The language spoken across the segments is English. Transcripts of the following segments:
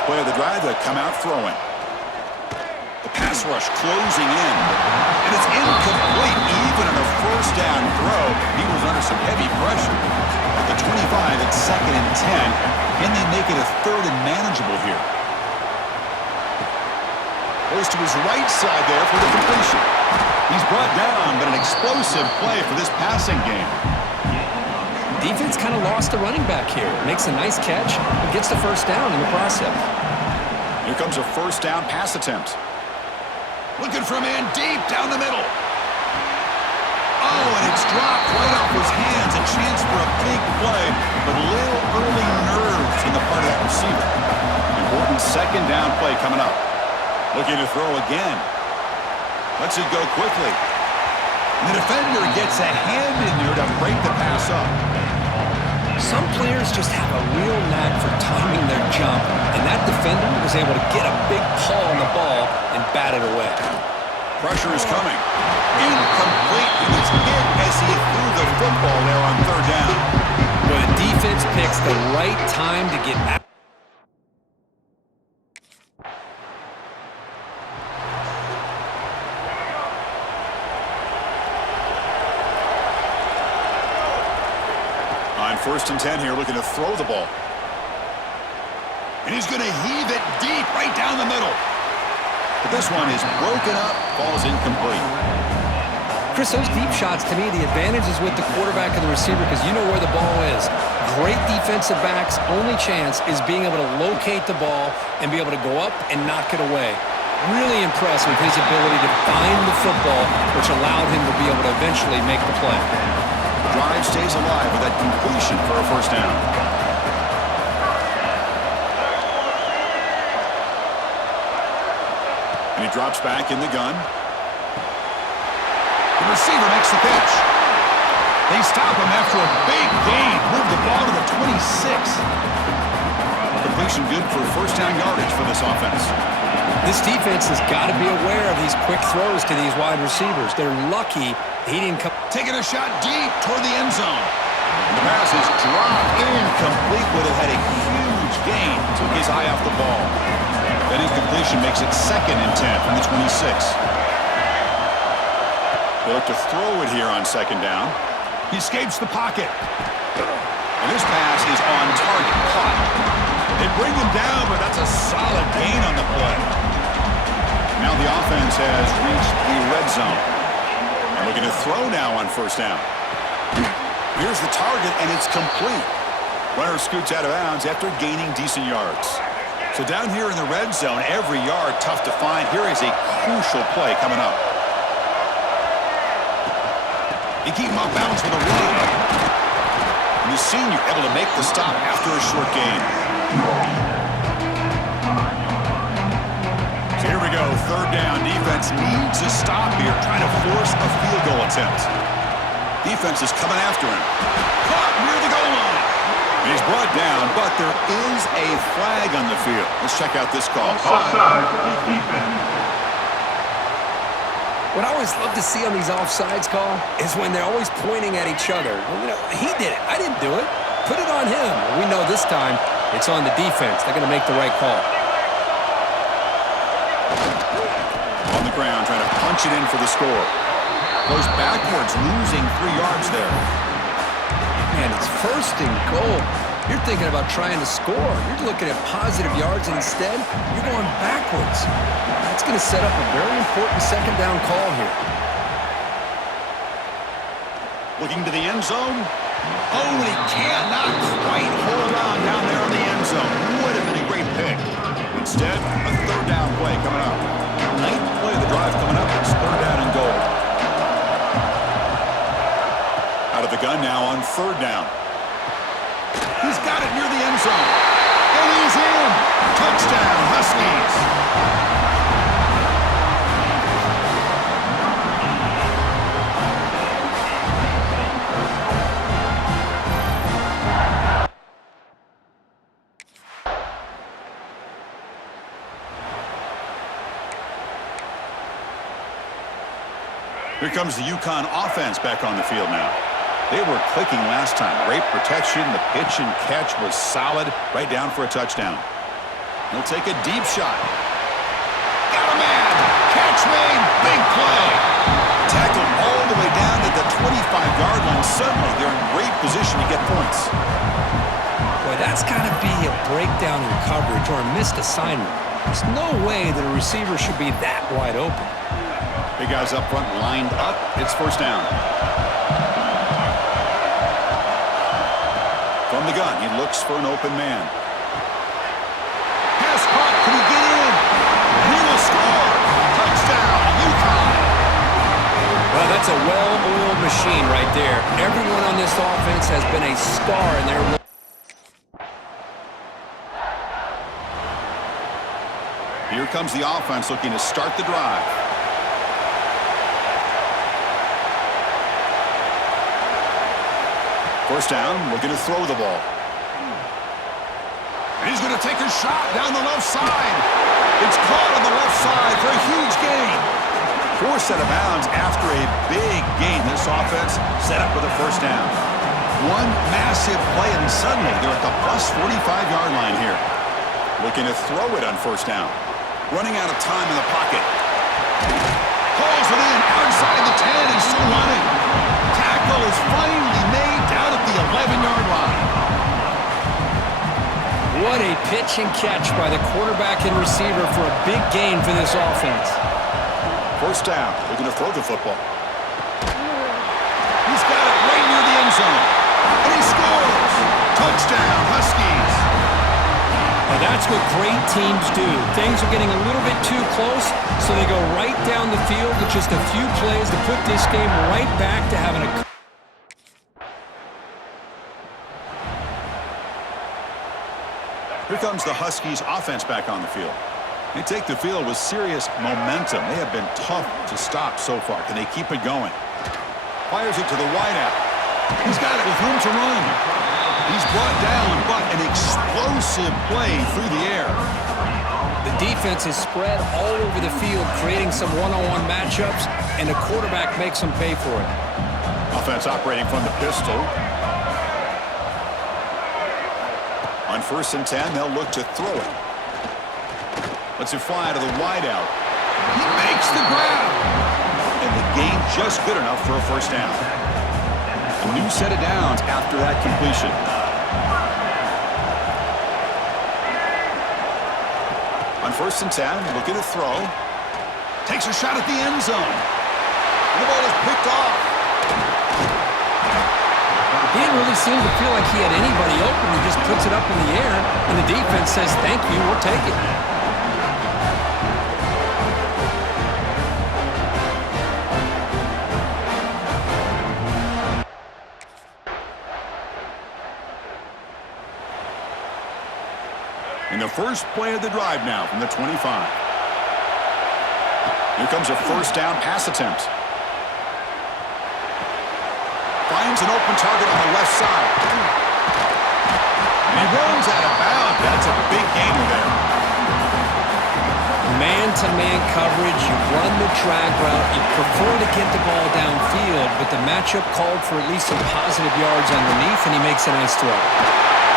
First play of the drive, they come out throwing. The pass rush closing in. And it's incomplete. Even on a first down throw, he was under some heavy pressure. At the 25, it's 2nd and 10. Can they make it a 3rd and manageable here? Goes to his right side there for the completion. He's brought down, but an explosive play for this passing game. Defense kind of lost the running back here. Makes a nice catch, but gets the first down in the process. Here comes a first down pass attempt. Looking for a man deep down the middle. Oh, and it's dropped right off his hands. A chance for a big play, but a little early nerves on the part of that receiver. Important 2nd down play coming up. Looking to throw again. Lets it go quickly. And the defender gets a hand in there to break the pass up. Some players just have a real knack for timing their jump, and that defender was able to get a big paw on the ball and bat it away. Pressure is coming. Incomplete. He was hit as he threw the football there on 3rd down. But the defense picks the right time to get out. On 1st and 10 here, looking to throw the ball. And he's going to heave it deep right down the middle. But this one is broken up, falls incomplete. Chris, those deep shots, to me, the advantage is with the quarterback and the receiver because you know where the ball is. Great defensive backs' only chance is being able to locate the ball and be able to go up and knock it away. Really impressed with his ability to find the football, which allowed him to be able to eventually make the play. The drive stays alive with that completion for a first down. And he drops back in the gun. The receiver makes the catch. They stop him after a big gain. Move the ball to the 26. Completion good for first down yardage for this offense. This defense has got to be aware of these quick throws to these wide receivers. They're lucky he didn't come. Taking a shot deep toward the end zone. And the pass is dropped incomplete. Would have had a huge gain. Took his eye off the ball. That incompletion makes it 2nd and 10 from the 26. They look to throw it here on 2nd down. He escapes the pocket. And this pass is on target. Caught. They bring him down, but that's a solid gain on the play. Now the offense has reached the red zone. And looking to throw now on first down. Here's the target, and it's complete. Runner scoots out of bounds after gaining decent yards. So down here in the red zone, every yard tough to find. Here is a crucial play coming up. They keep him off bounds with a run. And the senior able to make the stop after a short gain. So here we go, 3rd down. Defense needs a stop here, trying to force a field goal attempt. Defense is coming after him. Caught near the goal line. And he's brought down, but there is a flag on the field. Let's check out this call. Offside, defense. What I always love to see on these offsides call is when they're always pointing at each other. Well, you know, he did it. I didn't do it. Put it on him. We know this time it's on the defense. They're going to make the right call. On the ground, trying to punch it in for the score. Goes backwards, losing 3 yards there. Man, it's 1st and goal. You're thinking about trying to score. You're looking at positive yards, and instead, you're going backwards. That's going to set up a very important 2nd down call here. Looking to the end zone. Oh, and he cannot quite hold on down there in the end zone. Would have been a great pick. Instead, a 3rd down play coming up. 9th play of the drive coming up. It's 3rd down and goal. Out of the gun now on 3rd down. He's got it near the end zone. And he's in. Touchdown, Huskies. Here comes the UConn offense back on the field now. They were clicking last time. Great protection. The pitch and catch was solid. Right down for a touchdown. He'll take a deep shot. Got a man. Catch made. Big play. Tackled all the way down to the 25-yard line. Suddenly, they're in great position to get points. Boy, that's got to be a breakdown in coverage or a missed assignment. There's no way that a receiver should be that wide open. Big guys up front lined up. It's first down. From the gun, he looks for an open man. Pass caught. Can he get in? He will score. Touchdown, UConn. Well, that's a well-oiled machine right there. Everyone on this offense has been a star in their role. Here comes the offense looking to start the drive. First down, looking to throw the ball. And he's going to take a shot down the left side. It's caught on the left side for a huge gain. Forced out of bounds after a big gain. This offense set up with a first down. One massive play, and suddenly they're at the plus 45-yard line here. Looking to throw it on first down. Running out of time in the pocket. Calls it in outside the 10. He's still running. Tackle is finally made down at the 11-yard line. What a pitch and catch by the quarterback and receiver for a big gain for this offense. First down. Looking to throw the football. He's got it right near the end zone. And he scores. Touchdown, Huskies. Now that's what great teams do. Things are getting a little bit too close, so they go right down the field with just a few plays to put this game right back to having a... Here comes the Huskies offense back on the field. They take the field with serious momentum. They have been tough to stop so far. Can they keep it going? Fires it to the wideout. He's got it with room to run. He's brought down, but an explosive play through the air. The defense is spread all over the field, creating some one-on-one matchups, and the quarterback makes them pay for it. Offense operating from the pistol. On 1st and 10, they'll look to throw it. Lets it fly to the wideout. He makes the grab. And the gain just good enough for a first down. A new set of downs after that completion. On 1st and 10, looking to throw. Takes a shot at the end zone. And the ball is picked off. He didn't really seem to feel like he had anybody open. He just puts it up in the air, and the defense says, thank you, we'll take it. In the first play of the drive now from the 25. Here comes a first down pass attempt. Finds an open target on the left side. And he runs out of bounds. That's a big gainer there. Man-to-man coverage, you run the drag route, you prefer to get the ball downfield, but the matchup called for at least some positive yards underneath, and he makes a nice throw.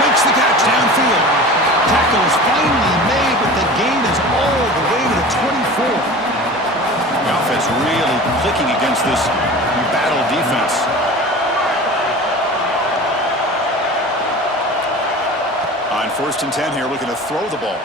Makes the catch downfield. Tackle is finally made, but the gain is all the way to the 24. The offense really clicking against this battle defense. On 1st and 10 here, looking to throw the ball.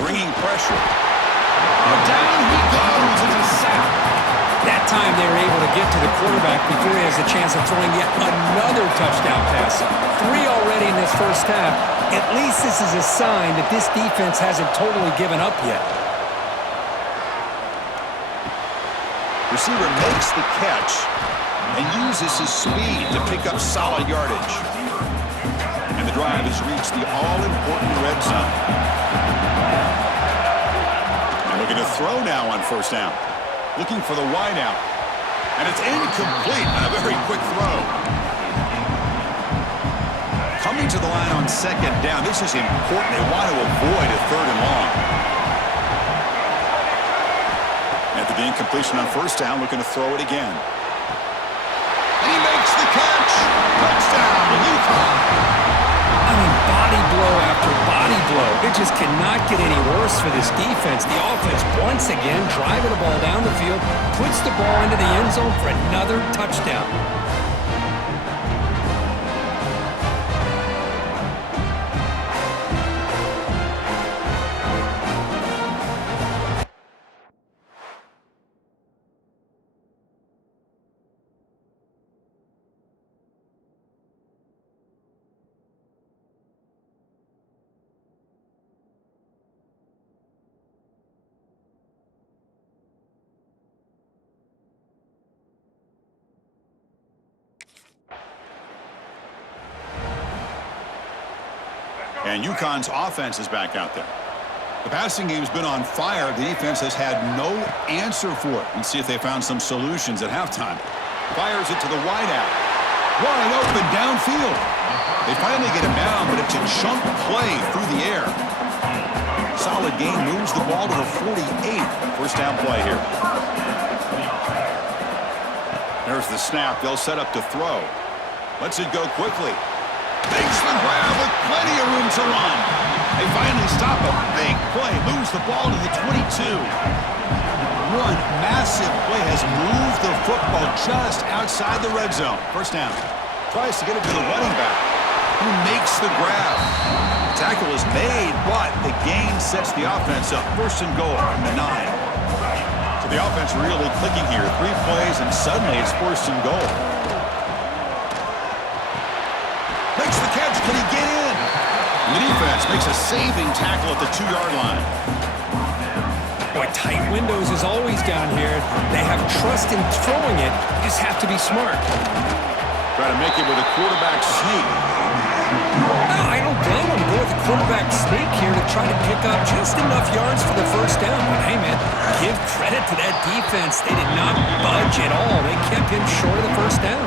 Bringing pressure. And down he goes. It's a sack. That time they were able to get to the quarterback before he has a chance of throwing yet another touchdown pass. 3 already in this first half. At least this is a sign that this defense hasn't totally given up yet. Receiver makes the catch and uses his speed to pick up solid yardage. And the drive has reached the all-important red zone. And looking to throw now on 1st down. Looking for the wideout. And it's incomplete on a very quick throw. Coming to the line on 2nd down. This is important. They want to avoid a 3rd and long. At the incompletion on 1st down, looking to throw it again. And he makes the catch. Touchdown, UConn. I mean, body blow after body blow. It just cannot get any worse for this defense. The offense, once again, driving the ball down the field, puts the ball into the end zone for another touchdown. And UConn's offense is back out there. The passing game's been on fire. The defense has had no answer for it. Let's see if they found some solutions at halftime. Fires it to the wideout. Wide open downfield. They finally get him down, but it's a chunk play through the air. Solid gain, moves the ball to the 48. First down play here. There's the snap. They'll set up to throw. Lets it go quickly. Makes the grab with plenty of room to run. They finally stop a big play. Moves the ball to the 22. One massive play has moved the football just outside the red zone. First down. Tries to get it to the running back, who makes the grab. The tackle is made, but the gain sets the offense up. First and goal from the 9. So the offense really clicking here. 3 plays, and suddenly it's first and goal. Makes the catch. Can he get in? And the defense makes a saving tackle at the 2-yard line. Boy, tight windows is always down here. They have trust in throwing it. You just have to be smart. Try to make it with a quarterback sneak. No, I don't blame him. Go with the quarterback sneak here to try to pick up just enough yards for the first down. But hey, man, give credit to that defense. They did not budge at all. They kept him short of the first down.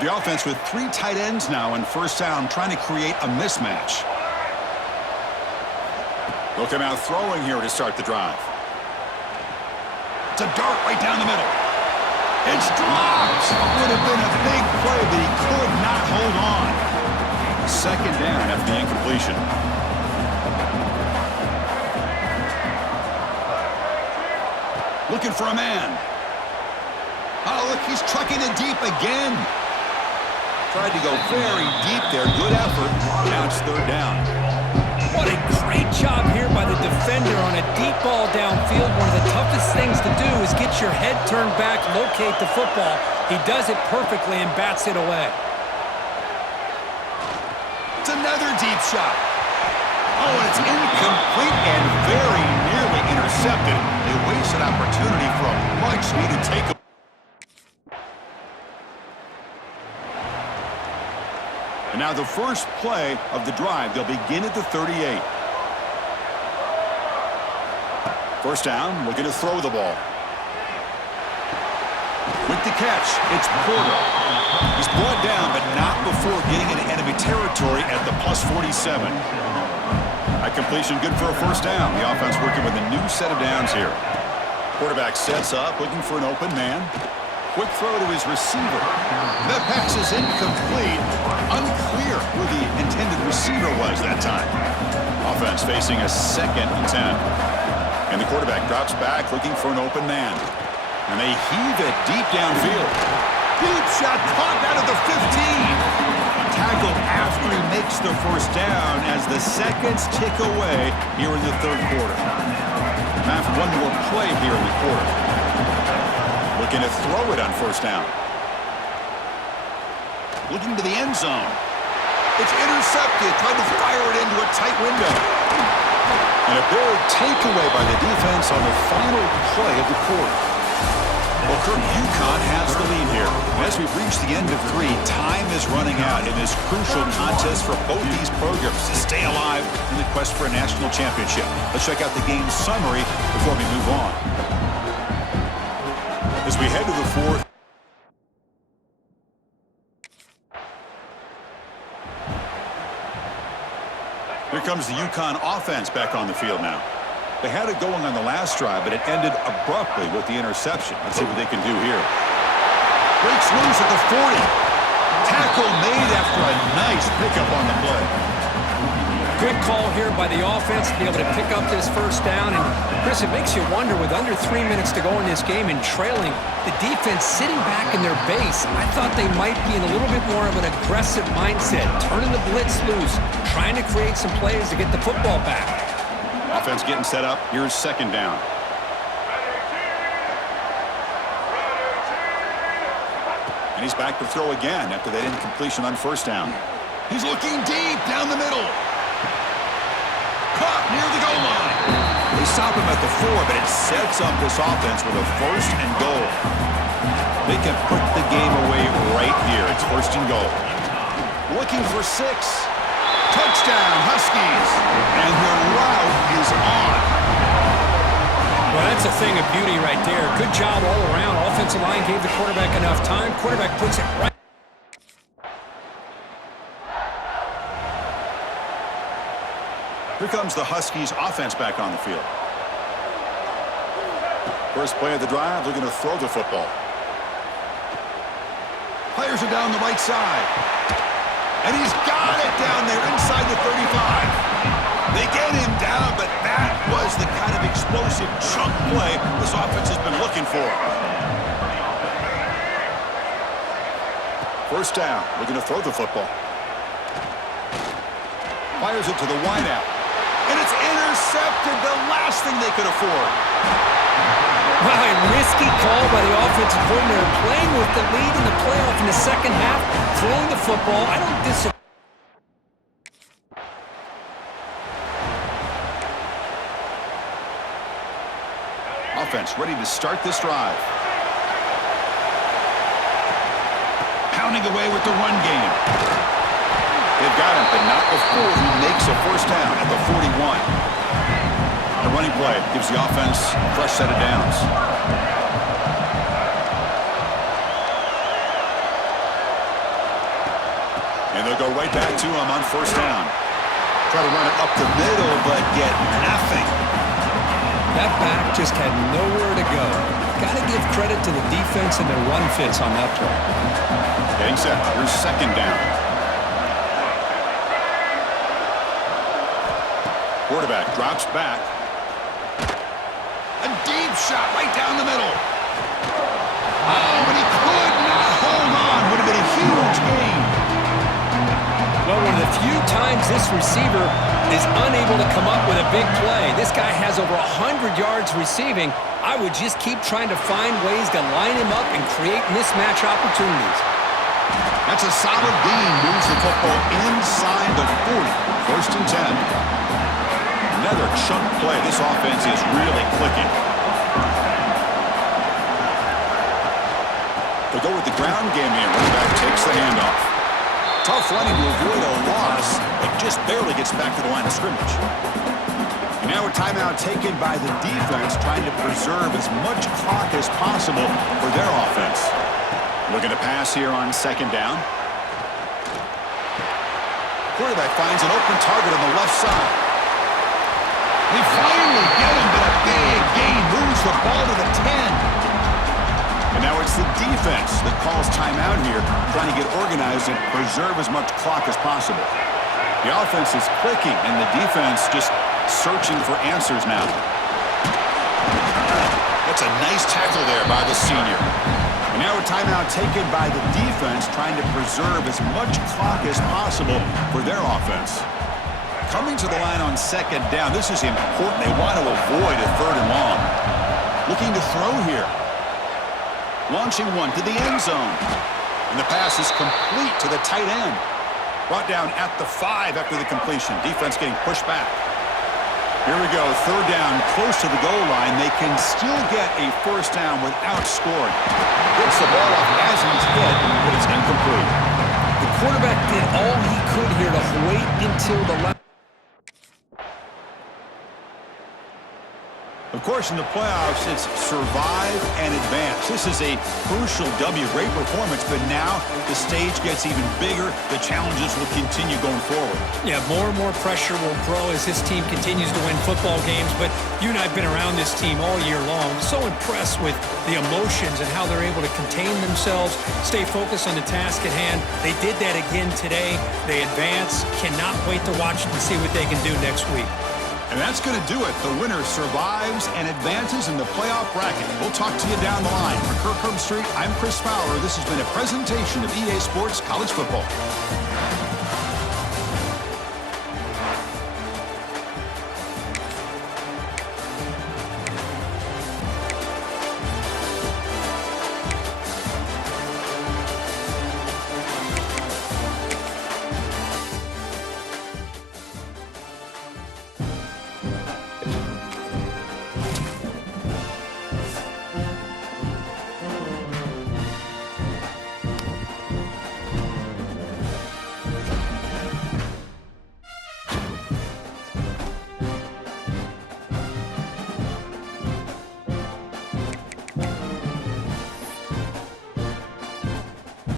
The offense with 3 tight ends now in first down, trying to create a mismatch. They'll come out throwing here to start the drive. It's a dart right down the middle. It's dropped. Would have been a big play, but he could not hold on. Second down after the incompletion. Looking for a man. Oh, look, he's trucking it deep again. Tried to go very deep there. Good effort. Now it's third down. What a great job here by the defender on a deep ball downfield. One of the toughest things to do is get your head turned back, locate the football. He does it perfectly and bats it away. It's another deep shot. Oh, and it's incomplete and very nearly intercepted. A wasted opportunity for a much-needed takeaway. And now the first play of the drive. They'll begin at the 38. First down, looking to throw the ball. With the catch, it's Porter. He's brought down, but not before getting into enemy territory at the plus 47. That completion good for a first down. The offense working with a new set of downs here. Quarterback sets up, looking for an open man. Quick throw to his receiver. The pass is incomplete. Unclear who the intended receiver was that time. Offense facing a 2nd and 10. And the quarterback drops back looking for an open man. And they heave it deep downfield. Deep shot caught out of the 15. Tackled after he makes the first down as the seconds tick away here in the third quarter. Time for one more play here in the quarter. Looking to throw it on first down. Looking to the end zone. It's intercepted. Tried to fire it into a tight window. And a big takeaway by the defense on the final play of the quarter. Well, Kirk, UConn has the lead here. And as we've reached the end of 3, time is running out in this crucial contest for both these programs to stay alive in the quest for a national championship. Let's check out the game summary before we move on. As we head to the 4th. Here comes the UConn offense back on the field now. They had it going on the last drive, but it ended abruptly with the interception. Let's see what they can do here. Breaks loose at the 40. Tackle made after a nice pickup on the play. Good call here by the offense to be able to pick up this first down. And, Chris, it makes you wonder, with under 3 minutes to go in this game and trailing, the defense sitting back in their base, I thought they might be in a little bit more of an aggressive mindset, turning the blitz loose, trying to create some plays to get the football back. Offense getting set up. Here's second down. And he's back to throw again after that incompletion on first down. He's looking deep down the middle. Caught near the goal line. They stop him at the 4, but it sets up this offense with a first and goal. They can put the game away right here. It's first and goal. Looking for 6. Touchdown, Huskies. And their route is on. Well, that's a thing of beauty right there. Good job all around. Offensive line gave the quarterback enough time. Quarterback puts it right. Here comes the Huskies offense back on the field. First play of the drive, looking to throw the football. Players are down the right side. And he's got it down there inside the 35. They get him down, but that was the kind of explosive chunk play this offense has been looking for. First down, looking to throw the football. Fires it to the wideout. And it's intercepted, the last thing they could afford. Wow, a risky call by the offensive coordinator, playing with the lead in the playoff in the second half, throwing the football. I don't disagree. Offense ready to start this drive. Pounding away with the run game. They've got him, but not before he makes a first down at the 41. The running play gives the offense a fresh set of downs. And they'll go right back to him on first down. Try to run it up the middle, but get nothing. That back just had nowhere to go. Got to give credit to the defense and their run fits on that play. Getting set. Here's second down. Quarterback drops back. A deep shot right down the middle. Oh, but he could not hold on. Would have been a huge gain. Well, one of the few times this receiver is unable to come up with a big play. This guy has over 100 yards receiving. I would just keep trying to find ways to line him up and create mismatch opportunities. That's a solid gain. Moves the football inside the 40. First and 10. Another chunk play. This offense is really clicking. They go with the ground game here. Running back takes the handoff. Tough running to avoid a loss, but just barely gets back to the line of scrimmage. And now a timeout taken by the defense, trying to preserve as much clock as possible for their offense. Looking to pass here on second down. Quarterback finds an open target on the left side. They finally get him, but a big gain moves the ball to the 10. And now it's the defense that calls timeout here, trying to get organized and preserve as much clock as possible. The offense is clicking, and the defense just searching for answers now. That's a nice tackle there by the senior. And now a timeout taken by the defense, trying to preserve as much clock as possible for their offense. Coming to the line on second down, this is important. They want to avoid a third and long. Looking to throw here. Launching one to the end zone. And the pass is complete to the tight end. Brought down at the 5 after the completion. Defense getting pushed back. Here we go. Third down, close to the goal line. They can still get a first down without scoring. Gets the ball off as he's hit, but it's incomplete. The quarterback did all he could here to wait until the last. Of course, in the playoffs, it's survive and advance. This is a crucial W. Great performance, but now the stage gets even bigger. The challenges will continue going forward. Yeah, more and more pressure will grow as this team continues to win football games, but you and I have been around this team all year long. So impressed with the emotions and how they're able to contain themselves, stay focused on the task at hand. They did that again today. They advance. Cannot wait to watch them and see what they can do next week. And that's going to do it. The winner survives and advances in the playoff bracket. We'll talk to you down the line. For Kirk Herbstreit, I'm Chris Fowler. This has been a presentation of EA Sports College Football.